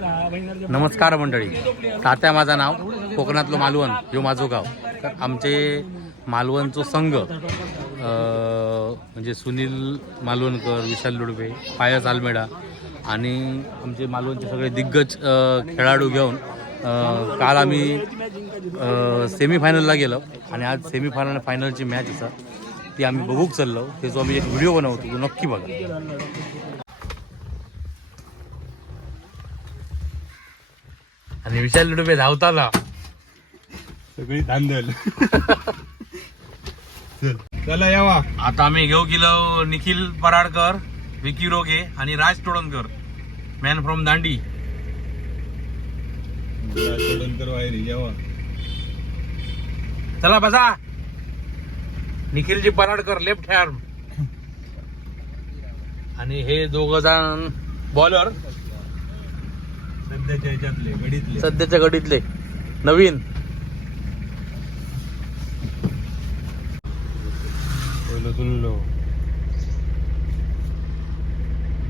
नमस्कार मंडळी. तात्या माझा नाव कोकणातलं मालवण यो माझं गाव. तर आमचे मालवणचो संघ म्हणजे सुनील मालवणकर विशाल लुडवे पायस आलमेडा आणि आमचे मालवणचे सगळे दिग्गज खेळाडू घेऊन काल आम्ही सेमीफायनलला गेलो आणि आज सेमीफायनल आणि फायनलची मॅच असा ती आम्ही बघूक चाललो. त्याचो आम्ही एक व्हिडिओ बनवतो तो नक्की बघा. आणि विशाल लुडबे धावताना सगळी धांदल. चल यावा. आता आम्ही घेऊ गेलो निखिल पराडकर विकी रोगे आणि Raj Todankar. Man from Dandi. सोडनकर Wayari यावा. चला बसा. निखिलजी पराडकर लेफ्ट हॅर्म आणि हे दोघ जण बॉलर सध्याच्या गडीतले. सध्याच्या गडीतले. नवीन.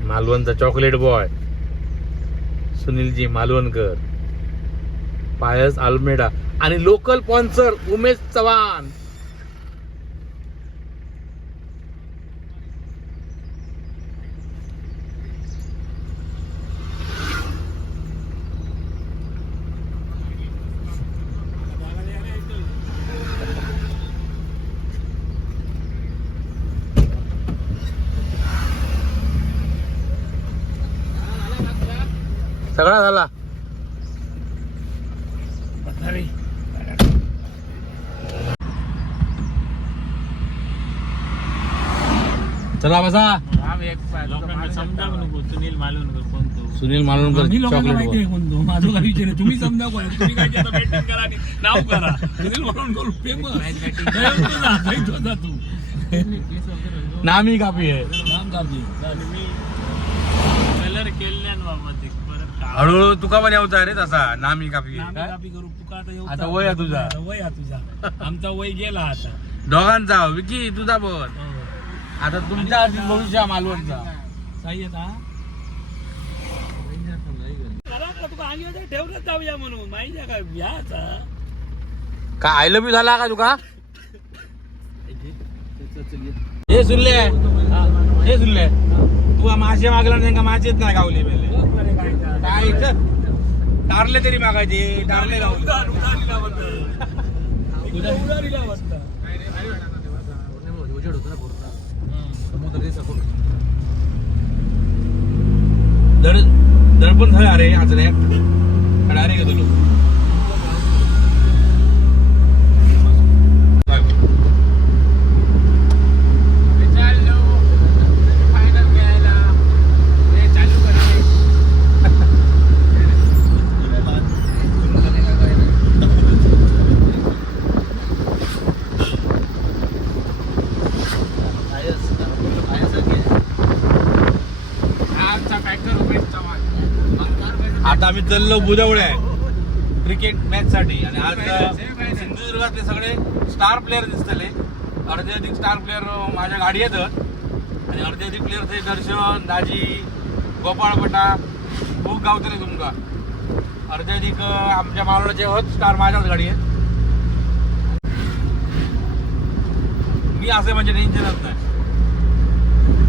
मालवणचा चॉकलेट बॉय सुनीलजी मालवणकर. पायस आल्मेडा. आणि लोकल स्पॉन्सर उमेश चव्हाण. सगळा झाला. चला बसा. सुनील मालवणकर सुनील मालवणकर मी लोकांना चॉकलेट माहिती बॉय आहे कोणतो माझं काही विचार नाही तुम्ही समजा कोण. तुम्ही काय करा आणि नाव करा. सुनील मालवणकर फेमस. तू. नामी कापी आहे. नाम गाबजी आणि मी कलर केल्यान बाबा ते परत का- हळूहळू तुका पण येऊचा रे तसा. नामी कापी करू. तुका आता येऊ आता वय आहे तुझा. आता वय आहे तुझा. आमचा वय गेला आता. दोघांचा विकी तुझा पण हो. आता तुमच्या आधी भविष्य मालवणचा. साई आता घरातला तुका आम्ही आता ठेवलं जाऊया म्हणून. माहिती आहे का? व्याचा का आय लव्ह यू झाला का तुका? हे सुनले. हे सुनले. तू मासे मागला नाही का मासेच नाही गावले पहिले. काय टारले तरी मागायचे टारले दर दडपण झालं अरे आज रे. अरे का चाललो बुधावळे क्रिकेट मॅच साठी. आणि आज सिंधुदुर्गातले सगळे स्टार प्लेअर दिसतले. अर्धे अधिक स्टार प्लेअर माझ्या गाडी येतात आणि अर्धे अधिक प्लेअर ते दर्शन दाजी गोपाळ पटा खूप गावतले तुमका. अर्धे अधिक आमच्या मालवणाचे होत स्टार माझ्याच गाडी आहेत. मी असे म्हणजे टेन्शनच नाही.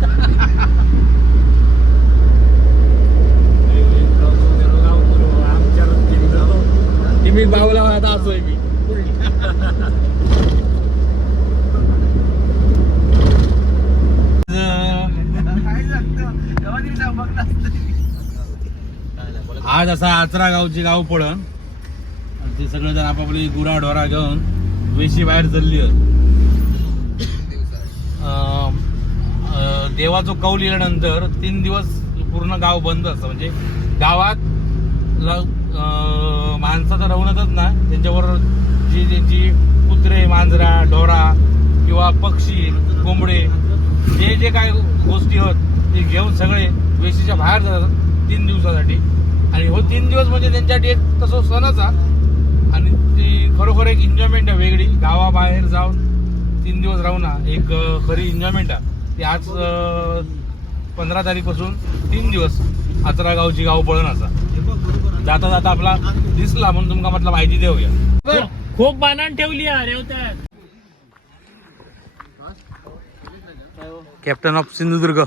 मी बावला आता असोय मी. आज असा आचरा गावची गाव पडन. आणि ते सगळे जण आपापली गुरा ढोरा घेऊन वेशी बाहेर चालली देवाचं कौल येल्यानंतर तीन दिवस पूर्ण गाव बंद असतं. म्हणजे गावात माणसाचं माणसं तर राहूनच ना. त्यांच्यावर जी त्यांची कुत्रे मांजरा ढोरा किंवा पक्षी कोंबडे जे जे काय गोष्टी होत ते घेऊन सगळे वेशीच्या बाहेर जातात तीन दिवसासाठी. आणि हो तीन दिवस म्हणजे त्यांच्यासाठी एक तसं सणच हा. आणि ती खरोखर एक एन्जॉयमेंट आहे वेगळी. गावाबाहेर जाऊन तीन दिवस राहून ना एक खरी एन्जॉयमेंट आहे. ती आज पंधरा तारीखपासून तीन दिवस आचरा गावची गाव पळण असा. जाता जाता आपला दिसला म्हणून तुमका म्हटलं माहिती देऊया. खूप बाणान ठेवली रेवत्यात कॅप्टन ऑफ सिंधुदुर्ग.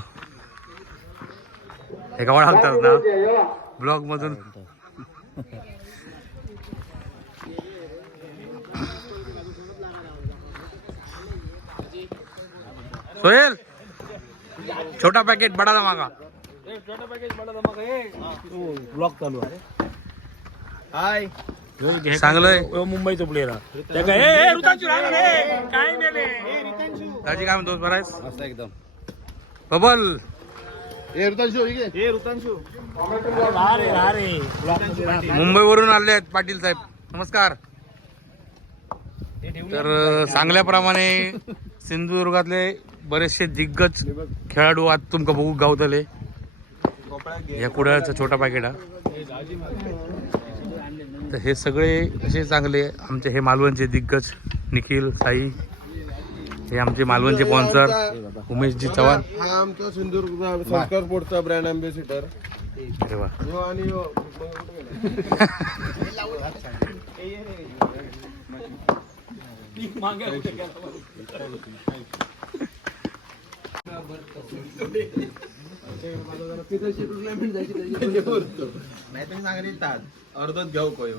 एका ओळखतात ना? ब्लॉग मधून. सोहेल छोटा पॅकेट बडा मागा ब्लॉक चालू आहे. हाय. चांगलंय मुंबईचं प्लेअर काय काय म्हणतोस बरायस मस्त एकदम. बबल. ब्लॉक मुंबईवरून आले आहेत पाटील साहेब. नमस्कार. तर सांगल्याप्रमाणे सिंधुदुर्गातले बरेचसे दिग्गज खेळाडू आज तुमका बघू गावतले. या कुडाळचा छोटा पॅकेट हा. तर हे सगळे असे चांगले आमचे हे मालवणचे दिग्गज निखिल साई. हे आमचे मालवणचे स्पॉन्सर उमेशजी चव्हाण. हा आमचा सिंधुदुर्ग संस्कार स्पोर्टचा ब्रँड अँबॅसिडर अरे वा. हो आणि हो. अर्धच घेऊ कोय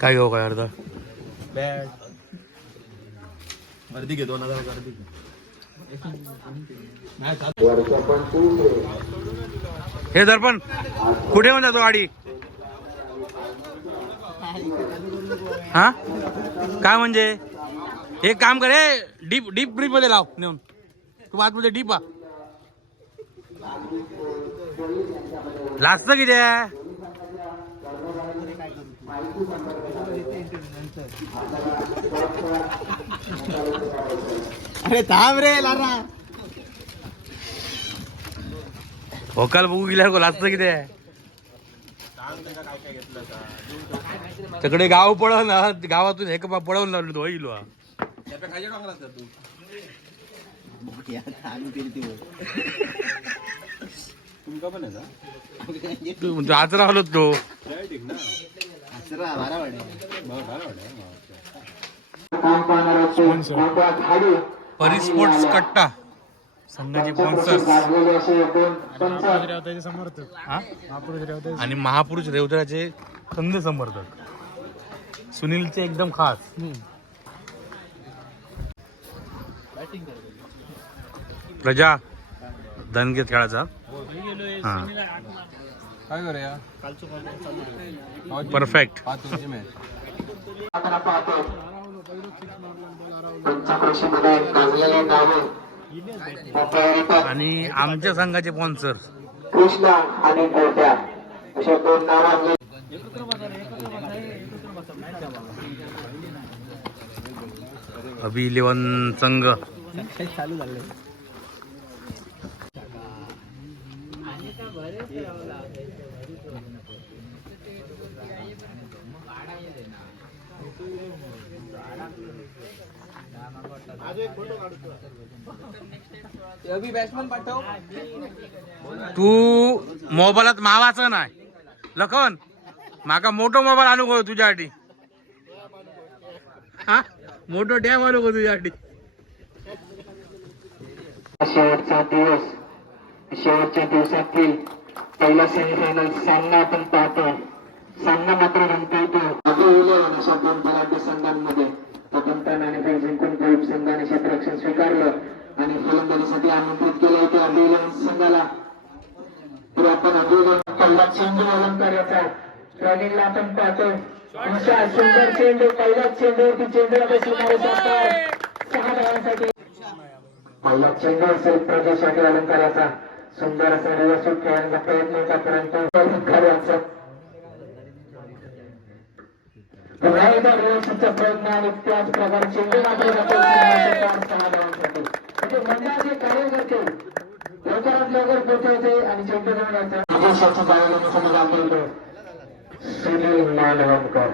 काय घेऊ काय अर्धा? बॅट. गर्दी घे दोन हजार गर्दी हे दर्पण कुठे म्हणता तो गाडी? हा? काय म्हणजे? एक काम करे डीप डीप ब्रीफमध्ये लाव नेऊन. तू आतमध्ये डीप लाजत किती आहे? अरे थांब रे लारा भोकाल बघू गेल्या को लाजत किती आहे? तिकडे गाव पळव ना गावातून हे का पळवून लावलं तो हा. आहे तू आज राहिलो तो परिस्पोर्ट्स कट्टा. संघाचे स्पॉन्सर आणि महापुरुष रेवदराचे खंद समर्थक. सुनीलचे एकदम खास. प्रजा धनगेत खेळाचा. हा. काय करूया? परफेक्ट आणि आमच्या संघाचे स्पॉन्सर कृष्णा आणि गोट्या. अशा दोन नावांनी. अभि इलेवन संघ. तू मोबाईलात मावाचं नाही. लखन माका मोठो मोबाईल आणू गो तुझ्यासाठी? हा? मोठो डॅम आणू गो तुझ्यासाठी? शेवटचा दिवस. शेवटच्या दिवसातील पहिला सेमीफायनल सामना आपण पाहतो. सामना मात्र रंगतो आधी इलेव्हन अशा दोन मराठी संघांमध्ये प्रथमतः नाणेफेक जिंकून ग्रुप संघाने क्षेत्ररक्षण स्वीकारलं? आणि फलंदाजीसाठी आमंत्रित केलं होतं आधी संघाला. तर आपण आधी पहिला चेंडू अलंकार याचा रनिंगला आपण पाहतो. अशा सुंदर चेंडू पहिलाच चेंडूवरती चेंडूला बसवणारे सरकार सहा धावांसाठी. पहिला चेंडू असेल प्रदेशातील अलंकाराचा. सुंदर असा व्यवस्थित खेळण्याचा प्रयत्न होता परंतु घराचा पुन्हा एकदा व्यवस्थितचा प्रयत्न आणि त्याच प्रकारे चेंडू मात्र जातो सहा धावांसाठी म्हणजे मंडळाचे कार्यकर्ते लवकरात लवकर पोहोचवते आणि चेंडू विदेशाची जायला समज आम्ही सुनील मालवणकर.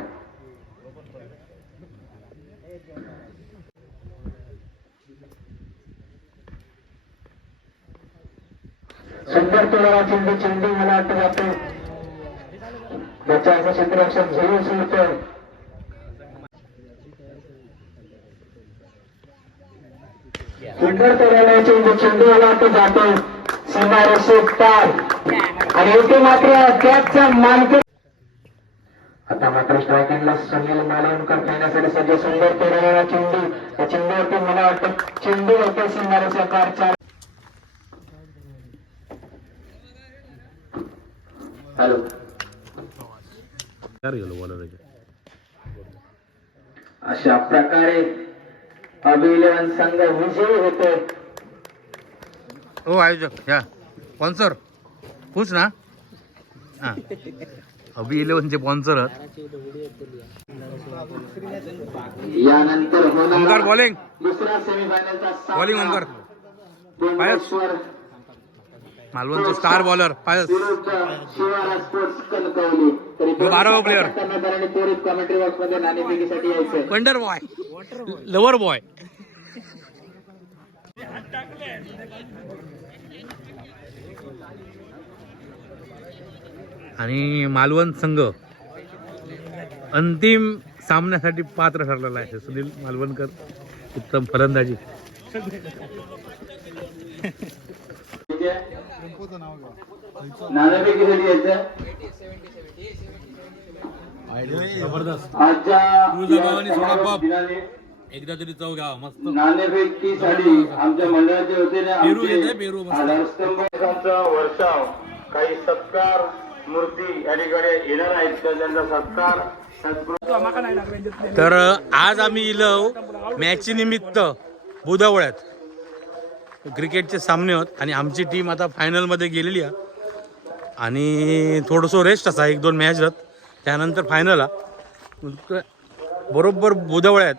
सुंदर तोडा चेंडू चेंडू मला वाटतं जातो. त्याच्या क्षेत्ररक्षक झेलून सुटतोय तऱ्हेने चेंडू चेंडूला तो जातो. सीमारेषे पार आणि इथे मात्र कॅचचा मानक आता मात्र स्ट्रायकिंगला सुनील मालवणकर खेळण्यासाठी सध्या सुंदर तऱ्हेने चेंडू. त्या चेंडूवरती मला वाटतं चेंडू होते सीमारेषा पार चार. हॅलो. अशा प्रकारे अभिलेवन संघ विजयी होतो. हो आयोजक या. स्पॉन्सर खुश ना? हां. अभि इलेव्हनचे स्पॉन्सर यानंतर ओमकार होणार बॉलिंग दुसरा सेमीफायनलचा बॉलिंग ओमकार डोंगरेश्वर मालवणचा स्टार बॉलर पायस विरुद्ध Shivara wonder boy lover boy आणि मालवण संघ अंतिम सामन्यासाठी पात्र ठरलेला आहे. सुनील मालवणकर उत्तम फलंदाजी. आजच्या सोडा एकदा तरी चव घ्या मस्त. नाणेफेकीसाठी आमच्या मंडळाचे होते ना पेरू वर्षाव काही सत्कार मूर्ती या ठिकाणी येणार आहेत तर त्यांचा सत्कार सद्गुरू तर आज आम्ही इलो मॅचची निमित्त बुधवळ्यात. क्रिकेटचे सामने होत आणि आमची टीम आता फायनलमध्ये गेलेली आहे. आणि थोडंसं रेस्ट असा एक दोन मॅच राहत त्यानंतर फायनल हा बरोबर बुधवळ्यात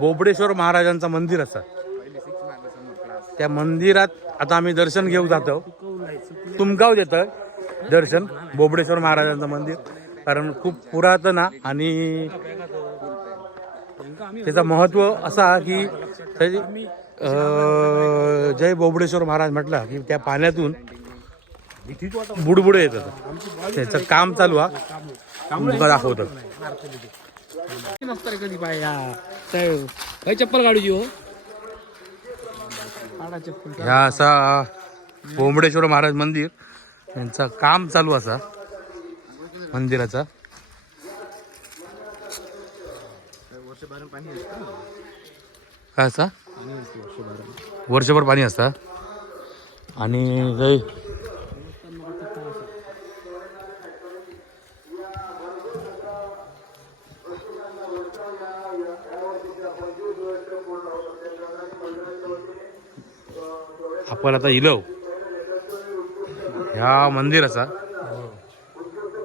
बोबडेश्वर महाराजांचं मंदिर असा. त्या मंदिरात आता आम्ही दर्शन घेऊ जातो. तुमगाव देतं दर्शन बोबडेश्वर महाराजांचं मंदिर. कारण खूप पुरातन आहे आणि त्याचं महत्त्व असा की त्याची, जय बोबडेश्वर महाराज म्हटलं की त्या पाण्यातून बुडबुडे येतात. त्याचं काम चालू आहे दाखवत दाखवतं. चप्पल काढूची हो ह्या असा बोंबडेश्वर महाराज मंदिर. यांचं काम चालू असा. मंदिराचा. काय असा? वर्षभर पाणी असता? आणि काही आपण आता इलव ह्या मंदिराचा.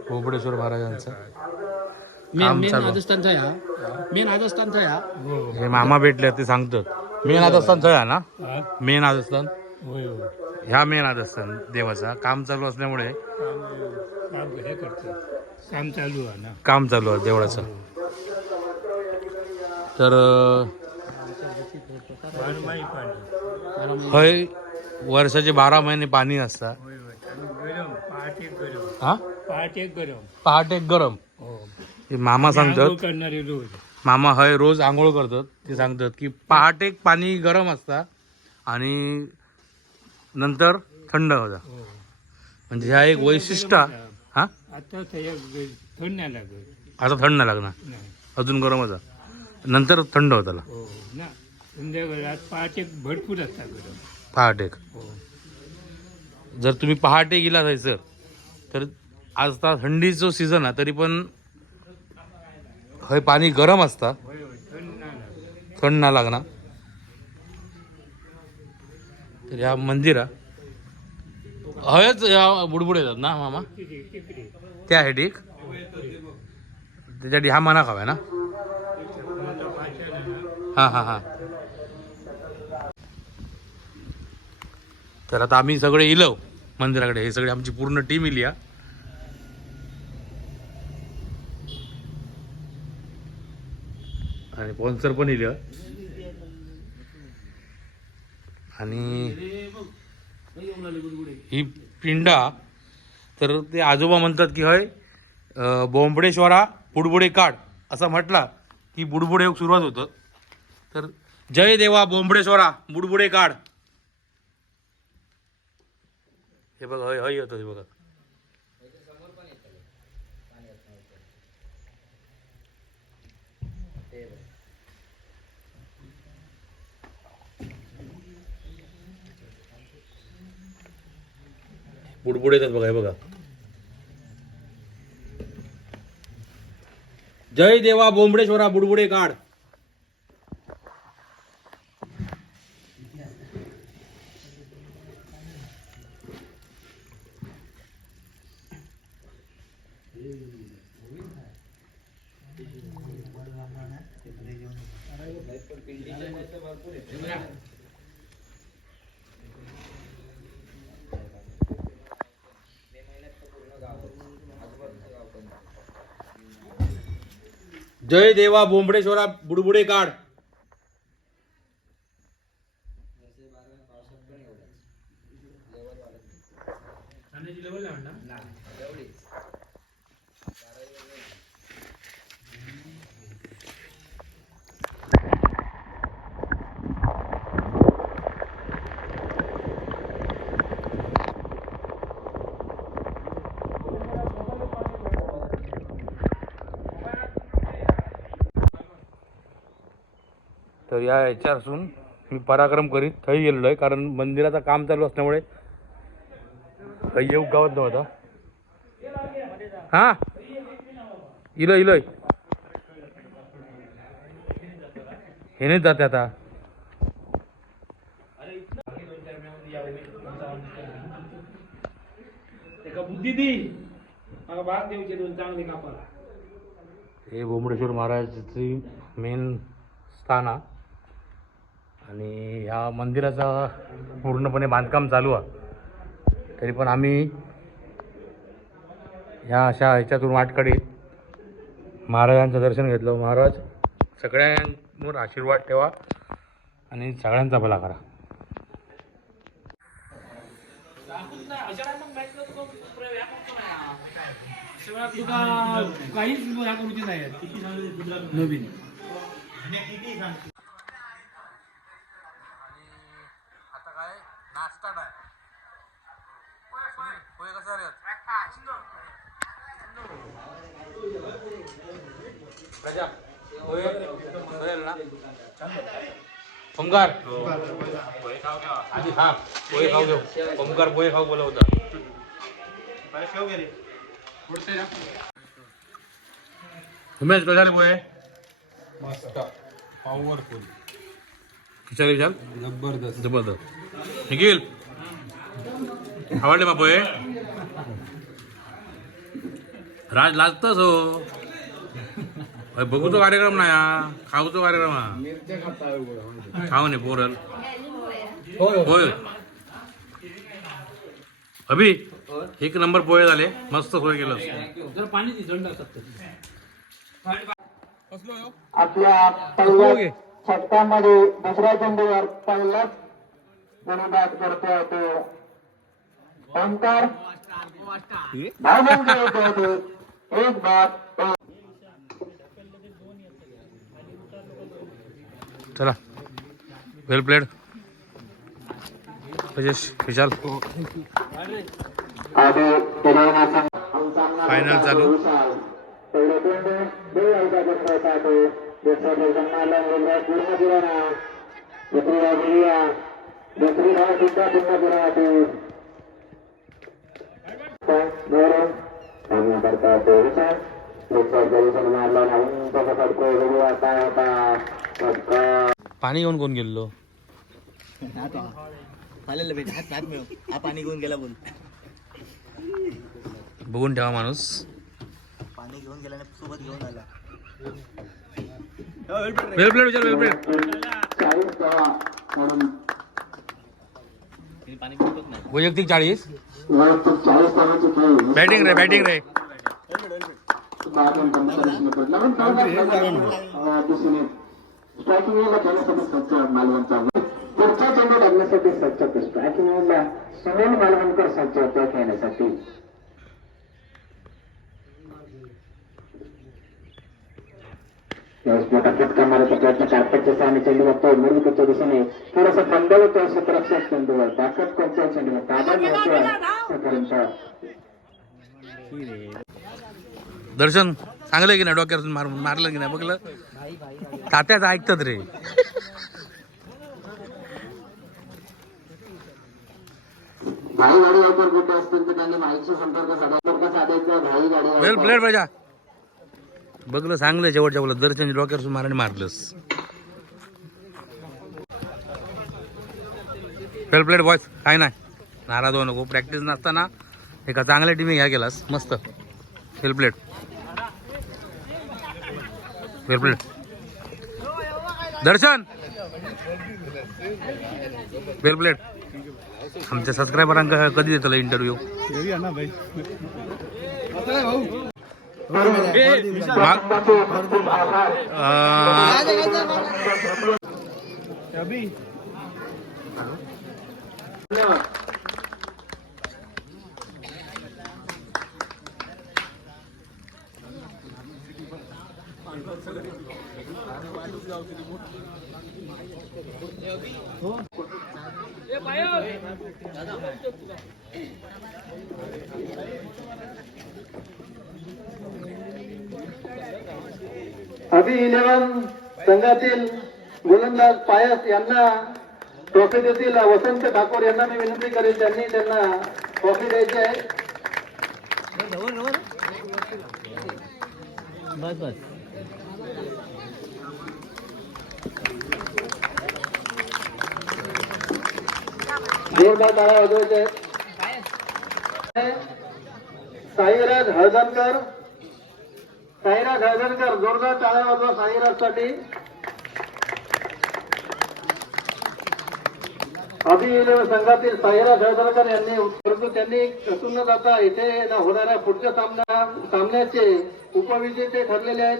बोबडेश्वर महाराजांचा. मेन. राजस्थानचा या मेन राजस्थानचा या हे मामा भेटले ते सांगतात. मेन राजस्थान थया ना? मेन राजस्थान होय होय. ह्या मेन राजस्थान देवाचा. काम चालू असल्यामुळे. काम हे करतो काम चालू आहे ना? काम चालू आहे देवळाचं. तर पाणी. हय वर्षाचे बारा महिने पाणी असतात गरम पहाटे गरम. हा? पहाटे गरम. पहाटे गरम. हो. हे मामा सांगतात. करणारे रोज. मामा हय रोज आंघोळ करतात. ते सांगतात की पहाटे पाणी गरम असता आणि नंतर थंड होता. म्हणजे ह्या एक वैशिष्ट्य हा? आता थंड नाही लागत. आता थंड नाही लागणार. अजून गरम होता. नंतर थंड होता हो पहाटे भरपूर असतात पहाटे. हो. जर तुम्ही पहाटे गेला सर तर आज आता थंडीचं सीझन आहे तरी पण हय पाणी गरम असता. थंड ना लागणार. तर ह्या मंदिरा हयच या बुडबुड येतात ना मामा? त्या आहे ठीक. त्याच्यासाठी हा मना खावा ना? हां हां हां. तर आता आम्ही सगळे इलव मंदिराकडे. हे सगळे आमची पूर्ण टीम इली हा. आणि पॉन्सर पण येईल आणि ही पिंडा तर ते आजोबा म्हणतात की हय बोंबडेश्वरा बुडबुडे काढ असं म्हटला की बुडबुडे सुरुवात होतं. तर जय देवा बोंबडेश्वरा बुडबुडे काढ. हे बघा हय हय होतं हे बघा. बुडबुड येतात बघा हे बघा. जय देवा बोंबडेश्वरा बुडबुडे काढ. जय देवा बोंबडेश्वरा बुडबुडे काढ तर या याच्यापासून मी पराक्रम करीत थंय गेलेलो आहे कारण मंदिराचं काम चालू असल्यामुळे थंय येऊ गावात नव्हता हा? इलोय इलोय. हेनेच जाते आता. हे बोमडेश्वर महाराजची मेन स्थान आहे आणि ह्या मंदिराचा पूर्णपणे बांधकाम चालू आहे. तरी पण आम्ही ह्या अशा ह्याच्यातून वाटकडीत महाराजांचं दर्शन घेतलं. महाराज सगळ्यांवर आशीर्वाद ठेवा आणि सगळ्यांचा भला करा. काहीच ह्या करूची नाही. नवीन. पोहे कसे आले प्रजा पोहे चालेल ना ओमकार आधी हा पोहे खाऊ घेऊ. ओमकार पोहे खाऊ बोला होता. उमेश कशाले पोहे मस्त. पॉवरफुल खिचाले विचार जबरदस्त. जबरदस्त. निखिल? आवडले बापू हे राज लाजतच हो. अरे बघूचो कार्यक्रम ना हा खाऊचो कार्यक्रम हा. खाऊ नये पोरल होय अभि एक नंबर पोहे झाले. मस्त सोय केलं. आपल्या पहिल्या दुसऱ्या चेंडूवर पहिलाच गोलंदाज करतोय तो तो एक बाद चला. Well played Rajesh Vishal. Final चालू. दुसरा धाव सुद्धा पूर्ण पुराणा धरून सामना करता तो विचार दुसरा जरी मारला नाही उंच पकडतो बघूया काय होता पटकन पाणी घेऊन कोण गेलो चालेल बेटा हात हात मिळव. हा पाणी घेऊन गेला बोल. बघून ठेवा माणूस. पाणी घेऊन गेला आणि सोबत घेऊन आला. वेल विचार वेल म्हणून मी पाणी घेऊनच नाही वैयक्तिक चाळीस? बॅटिंग रे बॅटिंग रे. स्ट्रायकिंग यायला खेळण्यासाठी सज्ज मालवणचा पुढचा चेंडू लागण्यासाठी सज्ज होते स्ट्रायकिंग यायला सुनील मालवणकर सज्ज होते खेळण्यासाठी. यावेळेस मोठा फटका मारत प्रयत्न चारपटच्या सहाने चेंडू बघतोय मुरगुटच्या दिशेने थोडासा होतो क्षेत्ररक्षक चेंडूवर बॅकअप करतोय चेंडूवर? घेतोय तोपर्यंत दर्शन चांगलं की नाही डोक्यावर मार मारलं की नाही? बघलं? तात्याच ऐकतात रे. भाई गाडी वापर कुठे असतील तर त्यांनी माहिती संपर्क साधा. संपर्क साधायचा भाई गाडी वेल प्लेट पाहिजे बघलं चांगलं शेवटच्या बोला दर्शन डोक्यावर माराने मारलंस. फेल प्लेट बॉयस काय नाही. नाराज होऊ नको. प्रॅक्टिस नसताना एका चांगल्या टीमी घ्या गेलास मस्त. Well played well played Darshan! Well played आमच्या सबस्क्रायबरांक कधी देतला इंटरव्ह्यू खूप आभार अभि इलेव्हन संघातील गोलंदाज पायस यांना ट्रॉफी देतील. वसंत ठाकूर यांना मी विनंती करेन त्यांनी त्यांना ट्रॉफी द्यायची आहे. बस बस. जोरदार वाजवायचे साईराज हळदणकर साईरा हळदणकर जोरदार टाळ्या वाजवा साईरासाठी साठी संघातील साईरा हळदणकर यांनी परंतु त्यांनी कसून न जाता इथे होणाऱ्या पुढच्या सामना सामन्याचे उपविजेते ठरलेले आहेत.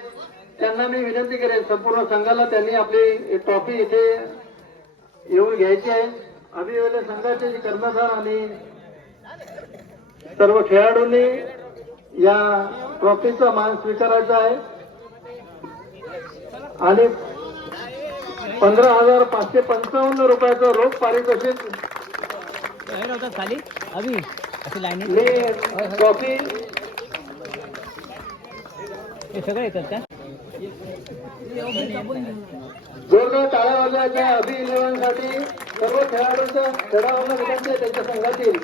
त्यांना मी विनंती करेन संपूर्ण संघाला त्यांनी आपली ट्रॉफी इथे येऊन घ्यायची आहे. अभिवेले संघाचे कर्णधार आणि सर्व खेळाडूंनी या ट्रॉफीचा मान स्वीकारायचा आहे. आणि पंधरा हजार पाचशे पंचावन्न रुपयाचं रोख पारितोषिक. मी ट्रॉफी हे सगळे येतात का जोरदार टाळ्या वाजवायच्या. अभि इलेव्हनसाठी सर्व खेळाडूंचं खेळाडूंना विनंती आहे त्यांच्या संघातील.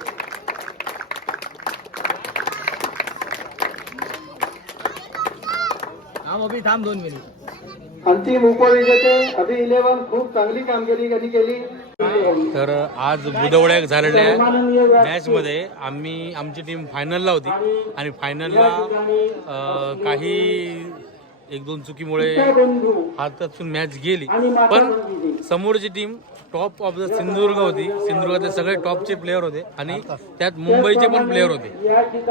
थांब अभि थांब दोन मिनिट. अंतिम उपविजेते अभि इलेव्हन खूप चांगली कामगिरी त्यांनी केली. तर आज बुधवड्यात झालेल्या मॅच मध्ये आम्ही आमची टीम फायनलला होती. आणि फायनलला काही एक दोन चुकीमुळे हातातून मॅच गेली. पण समोरची team top of the Sindhudurg होती. सिंधुदुर्गातले सगळे टॉपचे प्लेअर होते. आणि त्यात मुंबईचे पण प्लेअर होते.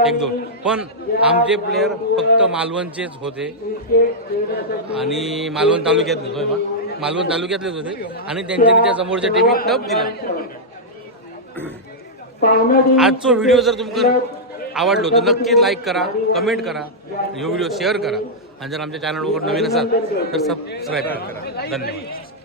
एक दोन. पण आमचे प्लेअर फक्त मालवणचेच होते. आणि मालवण तालुक्यातलेच होते मालवण तालुक्यातलेच होते. आणि त्यांच्यानी त्या समोरच्या टीमी टप दिला. आजचा व्हिडिओ जर तुमका आवडलो तर नक्की लाईक करा कमेंट करा हे व्हिडिओ शेअर करा. आणि जर आमच्या चॅनलवर नवीन असाल तर सबस्क्राईब करा. धन्यवाद.